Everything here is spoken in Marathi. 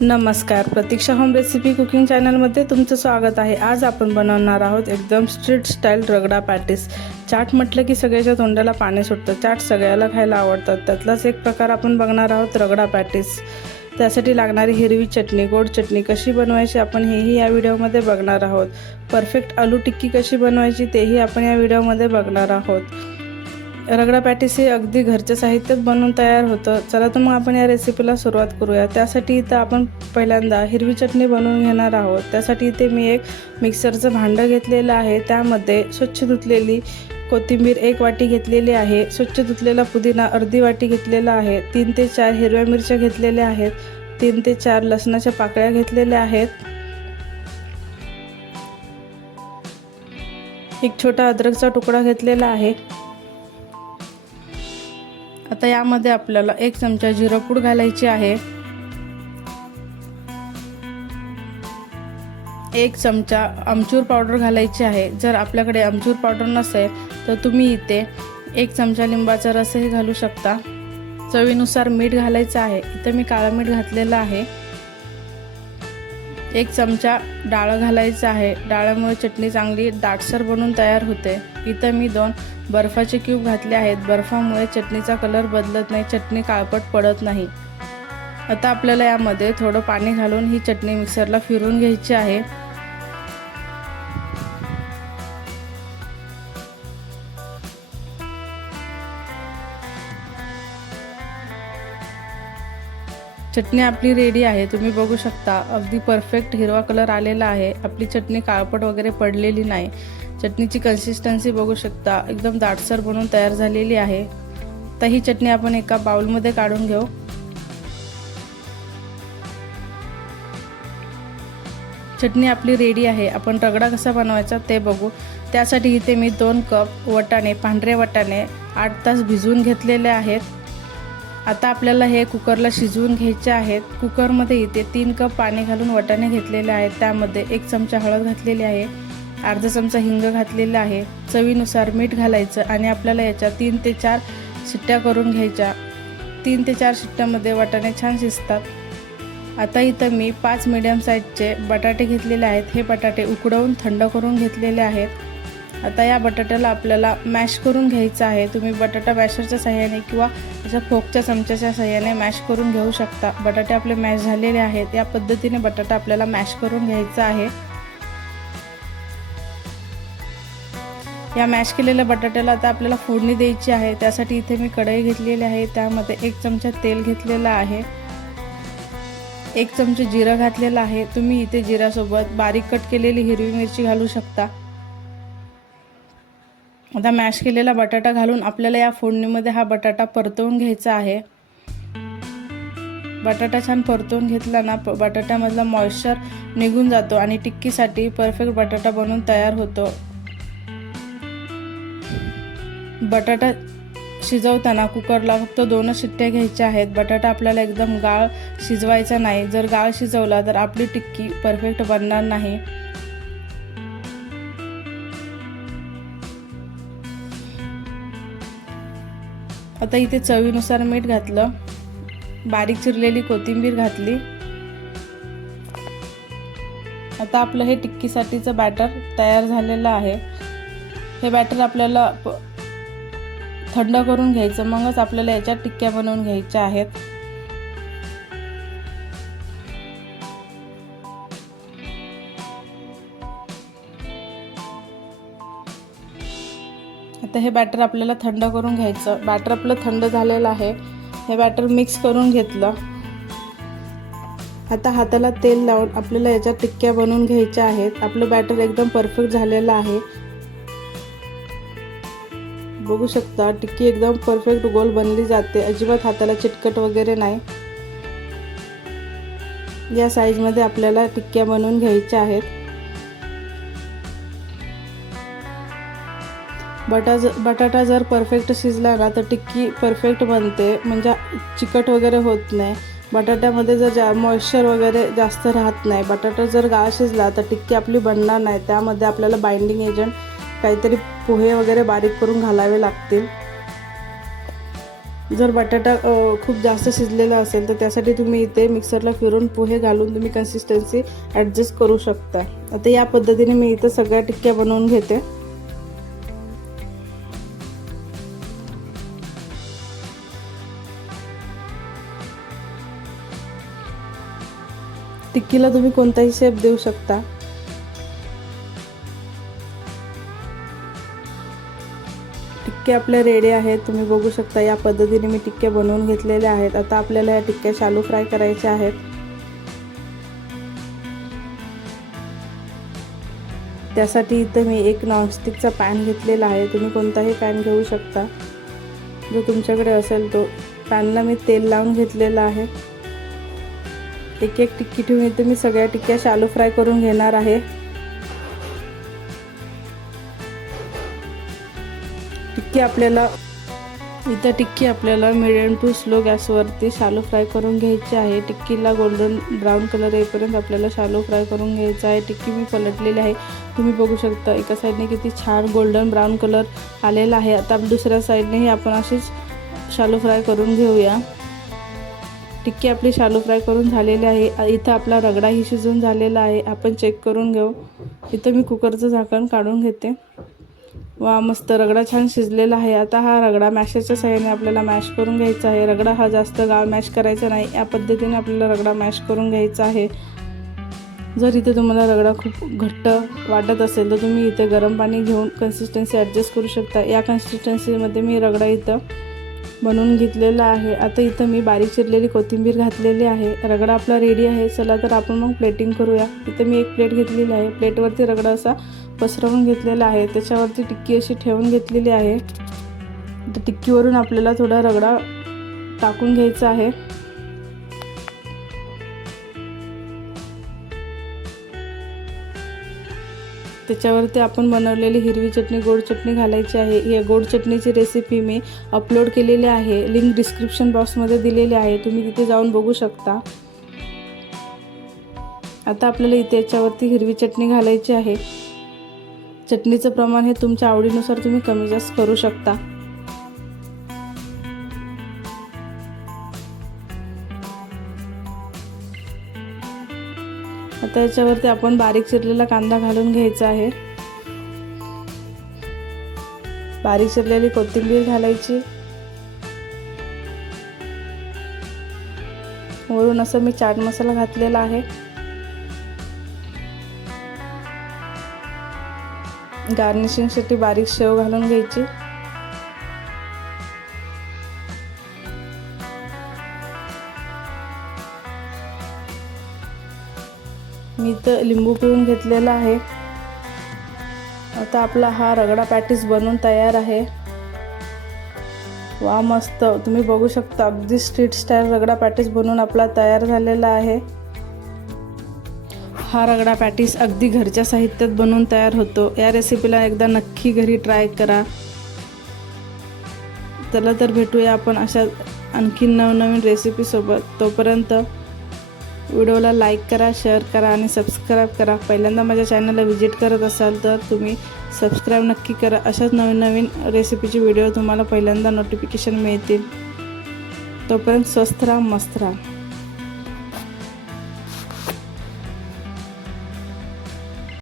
नमस्कार. प्रतीक्षा होम रेसिपी कुकिंग चॅनलमध्ये तुमचं स्वागत आहे. आज आपण बनवणार आहोत एकदम street style ragda patties chaat म्हटलं की सगळ्याच्या तोंडाला पाणी सुटतं. चाट सगळ्याला खायला आवडतात. त्यातलाच एक प्रकार आपण बघणार आहोत रगडा पॅटीस त्यासाठी लागणारी हिरवी चटणी गोड चटणी कशी बनवायची आपण हेही या व्हिडिओमध्ये बघणार आहोत. परफेक्ट आलू टिक्की कशी बनवायची तेही आपण या व्हिडिओमध्ये बघणार आहोत. रगडा पॅटिस हे अगदी घरच्या साहित्यात बनवून तयार होतं. चला तर मग आपण या रेसिपीला सुरुवात करूया. त्यासाठी इथं आपण पहिल्यांदा हिरवी चटणी बनवून घेणार आहोत. त्यासाठी इथे मी एक मिक्सरचं भांडं घेतलेलं आहे. त्यामध्ये स्वच्छ धुतलेली कोथिंबीर एक वाटी घेतलेली आहे. स्वच्छ धुतलेला पुदिना अर्धी वाटी घेतलेला आहे. तीन ते चार हिरव्या मिरच्या घेतलेल्या आहेत. तीन ते चार लसणाच्या पाकळ्या घेतलेल्या आहेत. एक छोटा अद्रकचा तुकडा घेतलेला आहे. आता यामध्ये आपल्याला एक चमचा जिरपूड घालायची आहे. एक चमचा आमचूर पावडर घालायची आहे. जर आपल्याकडे आमचूर पावडर नसेल तर तुम्ही इथे एक चमचा लिंबाचा रसही घालू शकता. चवीनुसार मीठ घालायचं आहे. इथं मी काळं मीठ घातलेलं आहे. एक चमचा डाळ घालायचं आहे. डाळामुळे चटणी चांगली दाटसर बनून तयार होते. इथं मी दोन बर्फाचे क्यूब घातले आहेत. बर्फामुळे चटणीचा कलर बदलत नाही चटणी काळपट पडत नाही. आता आपल्याला यामध्ये थोडं पाणी घालून ही चटणी मिक्सरला फिरून घ्यायची आहे. चटणी आपली रेडी आहे. तुम्ही बघू शकता अगदी परफेक्ट हिरवा कलर आलेला आहे. आपली चटणी काळपट वगैरे पडलेली नाही. चटणीची कन्सिस्टन्सी बघू शकता. एकदम दाटसर बनून तयार झालेली आहे. तर ही चटणी आपण एका बाउलमध्ये काढून घेऊ. चटणी आपली रेडी आहे. आपण रगडा कसा बनवायचा ते बघू. त्यासाठी इथे मी दोन कप वटाणे पांढरे वटाणे आठ तास भिजवून घेतलेले आहेत. आता आपल्याला हे कुकरला शिजवून घ्यायचे आहेत. कुकरमध्ये इथे तीन कप पाणी घालून वटाणे घेतलेले आहेत. त्यामध्ये एक चमचा हळद घातलेली आहे. अर्धा चमचा हिंग घातलेला आहे. चवीनुसार मीठ घालायचं आणि आपल्याला याच्या तीन ते चार शिट्ट्या करून घ्यायच्या. तीन ते चार शिट्ट्यामध्ये वाटाणे छान शिजतात. आता इथं मी पाच मिडियम साईजचे बटाटे घेतलेले आहेत. हे बटाटे उकडवून थंड करून घेतलेले आहेत. आता या बटाट्याला आपल्याला मॅश करून घ्यायचं आहे. तुम्ही बटाटा मॅशरच्या सहाय्याने किंवा असं फोकच्या चमच्याच्या सहाय्याने मॅश करून घेऊ शकता. बटाटे आपले मॅश झालेले आहेत. या पद्धतीने बटाटा आपल्याला मॅश करून घ्यायचा आहे. या मॅश केलेल्या बटाट्याला आता आपल्याला फोडणी द्यायची आहे. त्यासाठी इथे मी कढई घेतलेली आहे. त्यामध्ये एक चमचा तेल घेतलेला आहे. एक चमचे जिरं घातलेलं आहे. तुम्ही इथे जिऱ्यासोबत बारीक कट केलेली हिरवी मिरची घालू शकता. आता मॅश केलेला बटाटा घालून आपल्याला या फोडणीमध्ये हा बटाटा परतवून घ्यायचा आहे. बटाटा छान परतवून घेतला ना बटाट्यामधला मॉइश्चर निघून जातो आणि टिक्कीसाठी परफेक्ट बटाटा बनवून तयार होतो. बटाटा शिजवताना कुकरला फक्त दोनच शिट्ट्या घ्यायच्या आहेत. बटाटा आपल्याला एकदम गाळ शिजवायचा नाही. जर गाळ शिजवला तर आपली टिक्की परफेक्ट बनणार नाही. आता इथे चवीनुसार मीठ घातलं. बारीक चिरलेली कोथिंबीर घातली. आता आपलं हे टिक्कीसाठीचं बॅटर तयार झालेलं आहे. हे बॅटर आपल्याला थंड करून घ्यायचं. मगच आपल्याला याच्यात टिक्क्या बनवून घ्यायच्या आहेत. आता हे बॅटर आपल्याला थंड करून घ्यायचं. बॅटर आपलं थंड झालेलं आहे. हे बॅटर मिक्स करून घेतलं. आता हाताला तेल लावून आपल्याला याच्या टिक्क्या बनवून घ्यायच्या आहेत. आपलं बॅटर एकदम परफेक्ट झालेलं आहे. बघू शकता टिक्की एकदम परफेक्ट गोल बनली जाते. अजिबात हाताला चिटकट वगैरे नाही. या साईजमध्ये आपल्याला टिक्क्या बनवून घ्यायच्या आहेत. बटा बटाटा जर परफेक्ट शिजला ना तर टिक्की परफेक्ट बनते. म्हणजे चिकट वगैरे होत नाही. बटाट्यामध्ये जर जा मॉइश्चर वगैरे जास्त राहत नाही. बटाटा जर गाळ शिजला तर टिक्की आपली बनणार नाही. त्यामध्ये आपल्याला बाइंडिंग एजंट काहीतरी पोहे वगैरे बारीक करून घालावे लागतील. जर बटाटा खूप जास्त शिजलेला असेल तर त्यासाठी तुम्ही इथे मिक्सरला फिरून पोहे घालून तुम्ही कन्सिस्टन्सी ॲडजस्ट करू शकता. आता या पद्धतीने मी इथं सगळ्या टिक्क्या बनवून घेते. टिक्कीला तुम्ही कोणताही शेप देऊ शकता. टिक्के आपल्या रेडी आहेत. तुम्ही बघू शकता या पद्धतीने मी टिक्के बनवून घेतलेले आहेत. आता आपल्याला या टिक्क्या शालू फ्राय करायच्या आहेत. त्यासाठी इथं मी एक नॉनस्टिकचा पॅन घेतलेला आहे. तुम्ही कोणताही पॅन घेऊ शकता. जो तुमच्याकडे असेल तो. पॅनला मी तेल लावून घेतलेलं आहे. एक एक टिक्की ठेवून इथे मी सगळ्या टिक्क्या शालू फ्राय करून घेणार आहे. टिक्की आपल्याला इथं टिक्की आपल्याला मिडियम टू स्लो गॅसवरती शालो फ्राय करून घ्यायची आहे. टिक्कीला गोल्डन ब्राऊन कलर येईपर्यंत आपल्याला शालो फ्राय करून घ्यायचा आहे. टिक्की मी पलटलेली आहे. तुम्ही बघू शकता एका साईडने किती छान गोल्डन ब्राऊन कलर आलेला आहे. आता दुसऱ्या साईडनेही आपण अशीच शालो फ्राय करून घेऊया. टिक्की आपली शालो फ्राय करून झालेली आहे. इथं आपला रगडाही शिजून झालेला आहे. आपण चेक करून घेऊ. इथं मी कुकरचं झाकण काढून घेते. वा मस्त रगडा छान शिजलेला आहे. आता हा रगडा मॅशाच्या सहाय्याने आपल्याला मॅश करून घ्यायचा आहे. रगडा हा जास्त गाळ मॅश करायचा नाही. या पद्धतीने आपल्याला रगडा मॅश करून घ्यायचा आहे. जर इथे तुम्हाला रगडा खूप घट्ट वाटत असेल तर तुम्ही इथे गरम पाणी घेऊन कन्सिस्टन्सी ॲडजस्ट करू शकता. या कन्सिस्टन्सीमध्ये मी रगडा इथं बनवून घेतलेला आहे. आता इथं मी बारीक चिरलेली कोथिंबीर घातलेली आहे. रगडा आपला रेडी आहे. चला तर आपण मग प्लेटिंग करूया. इथं मी एक प्लेट घेतलेली आहे. प्लेटवरती रगडा असा पसरवून घेतलेला आहे. त्याच्यावरती टिक्की अशी ठेवून घेतलेली आहे. तर टिक्कीवरून आपल्याला थोडा रगडा टाकून घ्यायचा आहे. त्याच्यावरती आपण बनवलेली हिरवी चटणी गोड चटणी घालायची आहे. या गोड चटणीची रेसिपी मी अपलोड केलेली आहे. लिंक डिस्क्रिप्शन बॉक्समध्ये दिलेली आहे. तुम्ही तिथे जाऊन बघू शकता. आता आपल्याला इथे याच्यावरती हिरवी चटणी घालायची आहे. चटणीचं प्रमाण हे तुमच्या आवडीनुसार तुम्ही कमी जास्त करू शकता. आता याच्यावरती आपण बारीक चिरलेला कांदा घालून घ्यायचा आहे. बारीक चिरलेली कोथिंबीर घालायची. वरून असं मी चाट मसाला घातलेला आहे. गार्निशिंगसाठी बारीक शेव घालून घ्यायची. मी तर लिंबू पिळून घेतलेला आहे. आता आपला हा रगडा पॅटीस बनवून तयार आहे. वा मस्त. तुम्ही बघू शकता अगदी स्ट्रीट स्टाईल रगडा पॅटीस बनवून आपला तयार झालेला आहे. हा रगडा पॅटीस अगदी घरच्या साहित्यात बनवून तयार होतो. या रेसिपीला एकदा नक्की घरी ट्राय करा. चला तर भेटूया आपण अशा आणखीन नवनवीन रेसिपीसोबत तोपर्यंत व्हिडिओला लाईक करा शेअर करा आणि सबस्क्राईब करा. पहिल्यांदा माझ्या चॅनलला व्हिजिट करत असाल तर तुम्ही सबस्क्राईब नक्की करा. अशाच नवीन नवीन रेसिपीचे व्हिडिओ तुम्हाला पहिल्यांदा नोटिफिकेशन मिळतील. तोपर्यंत स्वस्त राहा मस्त राहा.